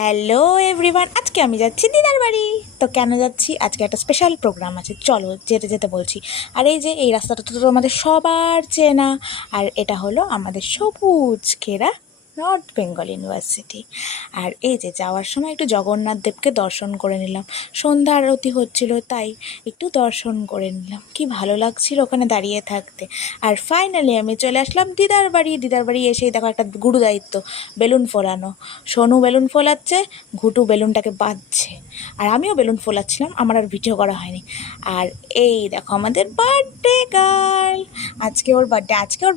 Hello everyone, আজকে আমি যাচ্ছি দিদার বাড়ি। তো কেন যাচ্ছি? আজকে একটা স্পেশাল প্রোগ্রাম আছে, চলো যেতে যেতে বলছি। আর এই যে এই রাস্তাটা তো আমাদের সবার চেনা, আর এটা হলো আমাদের সবুজ ঘেরা নর্থ বেঙ্গল ইউনিভার্সিটি। আর এই যে যাওয়ার সময় একটু জগন্নাথ দেবকে দর্শন করে নিলাম, সন্ধ্যা আরতি হচ্ছিল তাই একটু দর্শন করে নিলাম। কি ভালো লাগছিল ওখানে দাঁড়িয়ে থাকতে। আর ফাইনালি আমি চলে আসলাম দিদার বাড়ি। দিদার বাড়ি এসেই দেখো একটা গুরু দায়িত্ব, বেলুন ফোলানো। সোনু বেলুন ফোলাচ্ছে, ঘুটু বেলুনটাকে বাঁধছে, আর আমিও বেলুন ফোলাচ্ছিলাম, আমার আর ভিডিও করা হয়নি। আর এই দেখো আমাদের বার্থডে গার্ল, আজকে ওর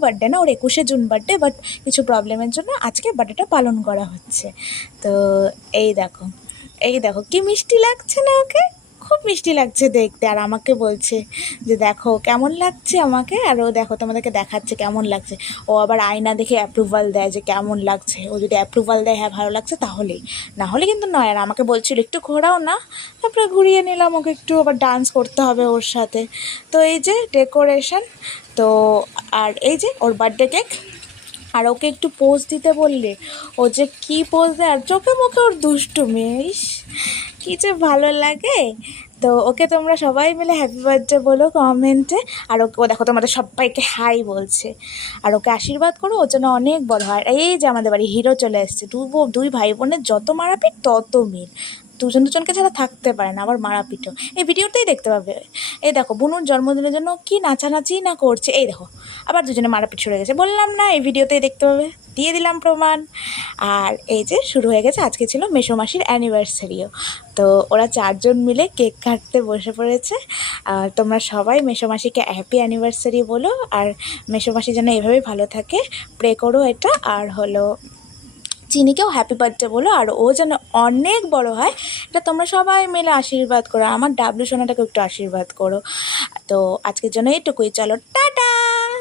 বার্থডে না, ওর 21শে জুন বার্থডে, বাট কিছু প্রবলেমের জন্য আজকে বার্থডেটা পালন করা হচ্ছে। তো এই দেখো, এই দেখো কি মিষ্টি লাগছে না ওকে, খুব মিষ্টি লাগছে দেখতে। আর আমাকে বলছে যে দেখো কেমন লাগছে আমাকে, আর ও দেখো তোমাদেরকে দেখাচ্ছে কেমন লাগছে। ও আবার আয়না দেখে অ্যাপ্রুভাল দেয় যে কেমন লাগছে। ও যদি অ্যাপ্রুভাল দেয় হ্যাঁ ভালো লাগছে তাহলেই, না হলে কিন্তু নয়। আর আমাকে বলছিল একটু ঘোরাও না, তারপরে ঘুরিয়ে নিলাম ওকে একটু, আবার ডান্স করতে হবে ওর সাথে। তো এই যে ডেকোরেশন, তো আর এই যে ওর বার্থডে কেক। আর ওকে একটু পোজ দিতে বললে ও যে কী পোজ দেয়, আর চোখে মুখে ওর দুষ্টুমি, ইস কী যে ভালো লাগে। তো ওকে তোমরা সবাই মিলে হ্যাপি বার্থডে বলো কমেন্টে। আর ওকে, ও দেখো তোমাদের সবাইকে হাই বলছে। আর ওকে আশীর্বাদ করো ও যেন অনেক বড় হয়। এই যে আমাদের বাড়ি হিরো চলে এসছে। দুই ভাই বোনের যত মারাপিট তত মিল, দুজন দুজনকে ছাড়া থাকতে পারে না, আবার মারাপিটও এই ভিডিওতেই দেখতে পাবে। এই দেখো বুনুর জন্মদিনের জন্য কি নাচানাচি না করছে, এই দেখো আবার দুজনে মারাপিট শুরু হয়ে গেছে। বললাম না এই ভিডিওতেই দেখতে পাবে, দিয়ে দিলাম প্রমাণ। আর এই যে শুরু হয়ে গেছে, আজকে ছিল মেসোমাসির অ্যানিভার্সারিও। তো ওরা চারজন মিলে কেক কাটতে বসে পড়েছে। আর তোমরা সবাই মেসোমাসিকে হ্যাপি অ্যানিভার্সারি বলো, আর মেসোমাসি যেন এভাবেই ভালো থাকে প্রে করো এটা। আর হলো চিনিকেও হ্যাপি বার্থডে বলো, আর ও যেন অনেক বড় হয় এটা তোমরা সবাই মিলে আশীর্বাদ করো। আমার ডাবলু সোনাটাকে একটু আশীর্বাদ করো। তো আজকের জন্য এইটুকুই, চলো টাটা।